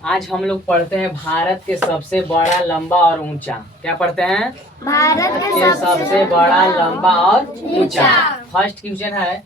आज हम लोग पढ़ते हैं भारत के सबसे बड़ा, लंबा और ऊंचा। क्या पढ़ते हैं? भारत के सबसे बड़ा, लंबा और ऊंचा। फर्स्ट क्वेश्चन है,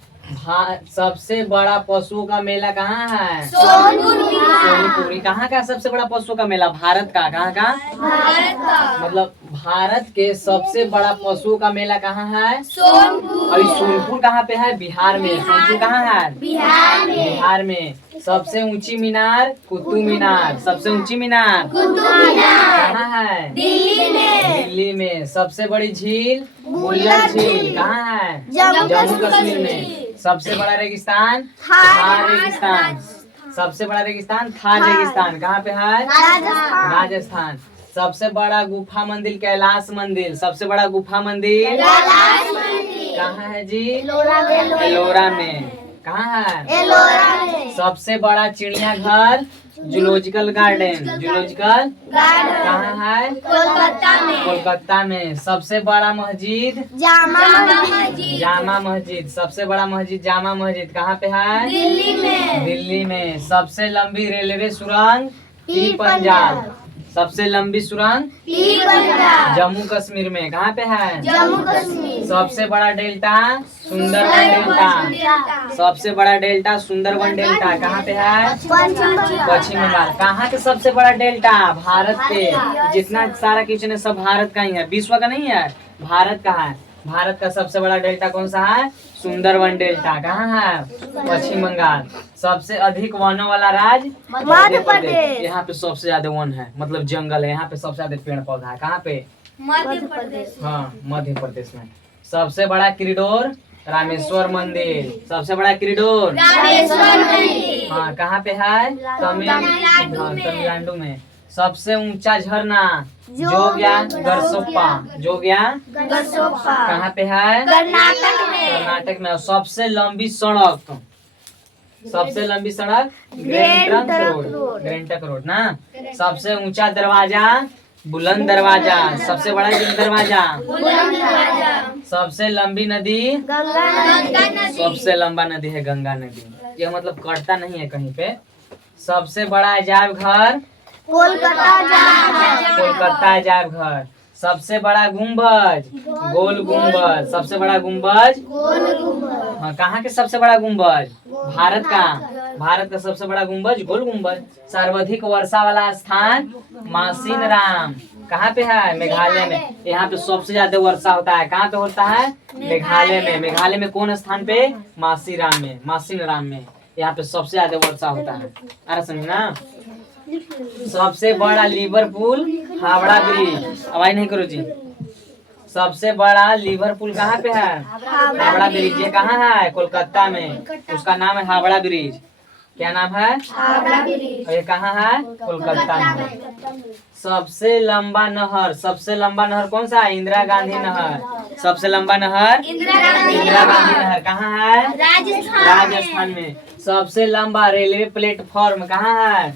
सबसे बड़ा पशुओं का मेला कहाँ है? सोनपुर। कहाँ का सबसे बड़ा पशुओं का मेला? भारत का। कहाँ का? भारत का। मतलब भारत के सबसे बड़ा पशुओं का मेला कहाँ है? सोनपुर। अभी सोनपुर कहाँ पे है? बिहार में। सोनपुर कहाँ है? बिहार में। बिहार में। सबसे ऊंची मीनार? कुतुब मीनार। सबसे ऊंची मीनार कुतुब मीनार कहाँ है? दिल्ली में। दिल्ली में। सबसे बड़ी झील? बुल्लर झील। कहाँ है? जम्मू कश्मीर में। सबसे बड़ा रेगिस्तान? थार रेगिस्तान। सबसे बड़ा रेगिस्तान? थार रेगिस्तान। कहाँ पे है? राजस्थान। राजस्थान। सबसे बड़ा गुफा मंदिर? कैलाश मंदिर। सबसे बड़ा गुफा मंदिर कैलाश मंदिर कहाँ है जी? एलोरा में। कहाँ है? एलोरा में। सबसे बड़ा चिड़ियाघर? Zoological garden. जूलॉजिकल कहाँ है? कोलकाता में। कोलकाता में। सबसे बड़ा मस्जिद? जामा मस्जिद जामा मस्जिद। सबसे बड़ा मस्जिद जामा मस्जिद कहाँ पे है? दिल्ली में। दिल्ली में। सबसे लंबी रेलवे सुरंग? पीर पंजाल। सबसे लंबी सुरंग? पीर पंजाल जम्मू कश्मीर में। कहाँ पे है? जम्मू कश्मीर। सबसे बड़ा डेल्टा? सुंदरबन डेल्टा। सबसे बड़ा डेल्टा सुंदरबन डेल्टा कहाँ पे है? पश्चिम बंगाल। कहाँ के सबसे बड़ा डेल्टा? भारत के। जितना सारा क्वेश्चन है सब भारत का ही है, विश्व का नहीं है, भारत का है। भारत का सबसे बड़ा डेल्टा कौन सा है? सुंदरबन डेल्टा। कहाँ है? पश्चिम बंगाल। सबसे अधिक वनों वाला राज्य? मध्य प्रदेश। यहाँ पे सबसे ज्यादा वन है, मतलब जंगल है, यहाँ पे सबसे ज्यादा पेड़ पौधा है। कहाँ पे? मध्य प्रदेश। हाँ, मध्य प्रदेश में। सबसे बड़ा कॉरिडोर? रामेश्वर मंदिर। सबसे बड़ा कॉरिडोर? रामेश्वर मंदिर। हाँ, कहाँ पे है? तमिलनाडु में। सबसे ऊंचा झरना? जोग्या गरसोप्पा। जोग्या गरसोप्पा कहाँ पे है? कर्नाटक में। कर्नाटक में। और सबसे लंबी सड़क? सबसे लंबी सड़क ग्रैंड ट्रंक रोड ना। सबसे ऊंचा दरवाजा? बुलंद दरवाजा। सबसे बड़ा दरवाजा? बुलंद दरवाजा। सबसे लंबी नदी? गंगा नदी। सबसे लंबा नदी है गंगा नदी। यह मतलब कटता नहीं है कहीं पे। सबसे बड़ा अजायब घर? कोलकाता अजायब घर। सबसे बड़ा गुम्बज? गोल गुम्बज। सबसे बड़ा गुम्बज? हाँ, कहाँ के सबसे बड़ा गुम्बज? भारत का। भारत का सबसे बड़ा गुम्बज गोल गुम्बज। सर्वाधिक वर्षा वाला स्थान? मासिन राम। कहाँ पे है? मेघालय में। यहाँ पे सबसे ज्यादा वर्षा होता है। कहाँ पे होता है? मेघालय में। मेघालय में कौन स्थान पे? मासीराम में। मासिन राम में यहाँ पे सबसे ज्यादा वर्षा होता है। अरे समझ ना। सबसे बड़ा लिवरपूल हावड़ा ब्रिज। आवाज नहीं करो जी। सबसे बड़ा लिवरपूल कहाँ पे है? हावड़ा ब्रिज। ये कहाँ है? कोलकाता में। उसका नाम है हावड़ा ब्रिज। क्या नाम है? हावड़ा ब्रिज। ये कहाँ है? कोलकाता में। सबसे लंबा नहर? सबसे लंबा नहर कौन सा है? इंदिरा गांधी नहर। सबसे लंबा नहर? इंदिरा गांधी नहर। कहाँ है? राजस्थान में। सबसे लंबा रेलवे प्लेटफॉर्म कहाँ है?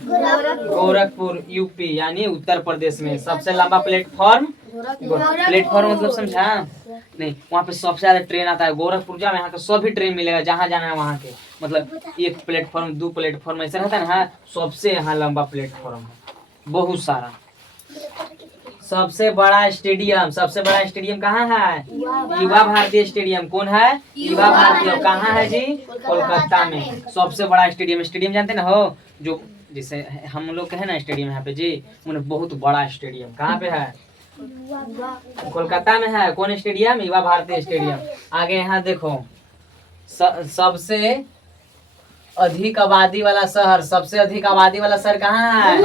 गोरखपुर यूपी यानी उत्तर प्रदेश में। सबसे लंबा प्लेटफॉर्म? प्लेटफॉर्म मतलब समझा नहीं? वहाँ पे सबसे ज्यादा ट्रेन आता है। गोरखपुर जाओ, यहाँ का सभी ट्रेन मिलेगा, जहाँ जाना है वहाँ के। मतलब एक प्लेटफॉर्म, दो प्लेटफॉर्म ऐसा रहता है ना। सबसे यहाँ लंबा प्लेटफॉर्म है, बहुत सारा। सबसे बड़ा स्टेडियम? सबसे बड़ा स्टेडियम कहाँ है? युवा भारतीय स्टेडियम। कौन है? युवा भारतीय। कहाँ है जी? कोलकाता में। सबसे बड़ा स्टेडियम। स्टेडियम जानते ना हो, जो जैसे हम लोग कहे ना स्टेडियम यहाँ पे जी, उन्हें बहुत बड़ा स्टेडियम। कहाँ पे है? कोलकाता में है। कौन स्टेडियम? युवा भारतीय स्टेडियम। आगे यहाँ देखो, सबसे अधिक आबादी वाला शहर? सबसे अधिक आबादी वाला शहर कहाँ है?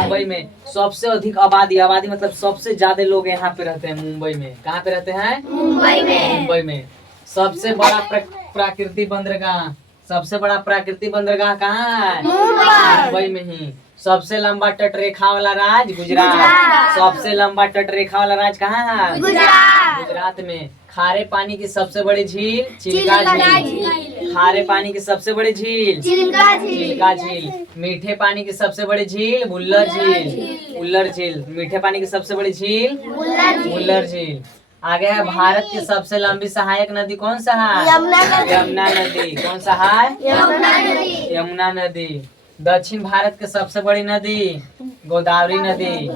मुंबई में। सबसे अधिक आबादी, आबादी मतलब सबसे ज्यादा लोग यहाँ पे रहते हैं मुंबई में। कहाँ पे रहते हैं? मुंबई में। सबसे बड़ा प्राकृतिक बंदरगाह? सबसे बड़ा प्राकृतिक बंदरगाह कहाँ है? मुंबई में ही। सबसे लंबा तटरेखा वाला राज्य? गुजरात। सबसे लंबा तटरेखा वाला राज्य कहाँ है? गुजरात में। खारे पानी की सबसे बड़ी झील? चिल्का झील। खारे पानी की सबसे बड़ी झील? चिल्का झील। मीठे पानी की सबसे बड़ी झील? बुल्लर झील। बुल्लर झील। मीठे पानी की सबसे बड़ी झील? बुल्लर झील। आगे है, भारत की सबसे लंबी सहायक नदी कौन सा है? यमुना नदी। कौन सा है? यमुना नदी। दक्षिण भारत की सबसे बड़ी नदी गोदावरी नदी।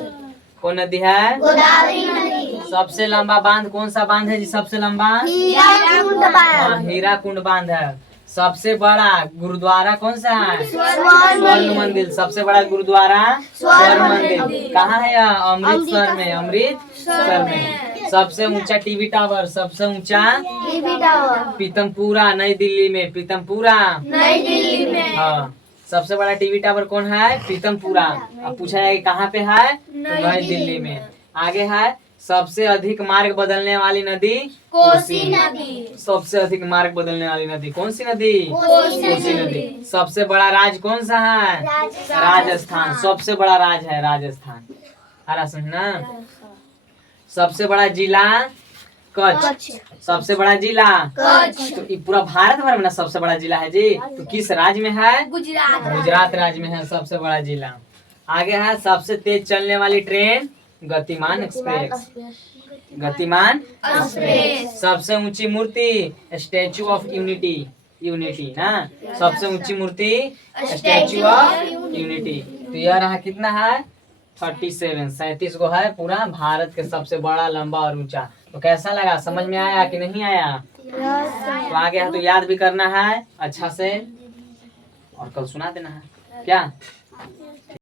कौन नदी है? गोदावरी नदी। सबसे लंबा बांध कौन सा बांध है जी? सबसे लंबा हीराकुंड बांध। हीराकुंड बांध है। सबसे बड़ा गुरुद्वारा कौन सा है? स्वर्ण मंदिर। सबसे बड़ा गुरुद्वारा स्वर्ण मंदिर। कहाँ है यह? अमृतसर में। अमृतसर में। सबसे ऊंचा टीवी टावर, सबसे ऊंचा टीवी टावर पीतमपुरा नई दिल्ली में। पीतमपुरा नई दिल्ली में। हाँ, सबसे बड़ा टीवी टावर कौन है? पीतमपुरा। अब पूछा जाए कहाँ पे है? तो नई दिल्ली में। आगे है सबसे अधिक मार्ग बदलने वाली नदी कोसी नदी। सबसे अधिक मार्ग बदलने वाली नदी कौन सी नदी? कोसी नदी। सबसे बड़ा राज्य कौन सा है? राजस्थान। सबसे बड़ा राज्य है राजस्थान। हरा सुनना। सबसे बड़ा जिला कच्छ। सबसे बड़ा जिला कच्छ। तो ये पूरा भारत भर में ना सबसे बड़ा जिला है जी। तो किस राज्य में है? गुजरात। गुजरात राज्य में है सबसे बड़ा जिला। आगे है सबसे तेज चलने वाली ट्रेन गतिमान एक्सप्रेस। गतिमान एक्सप्रेस। सबसे ऊंची मूर्ति स्टैचू ऑफ यूनिटी। यूनिटी ना सबसे ऊंची मूर्ति स्टैचू ऑफ यूनिटी। तो यह रहा कितना है? 37 गो है पूरा भारत के सबसे बड़ा लंबा और ऊंचा। तो कैसा लगा? समझ में आया कि नहीं आया? तो आगे है तो याद भी करना है अच्छा से और कल सुना देना है क्या?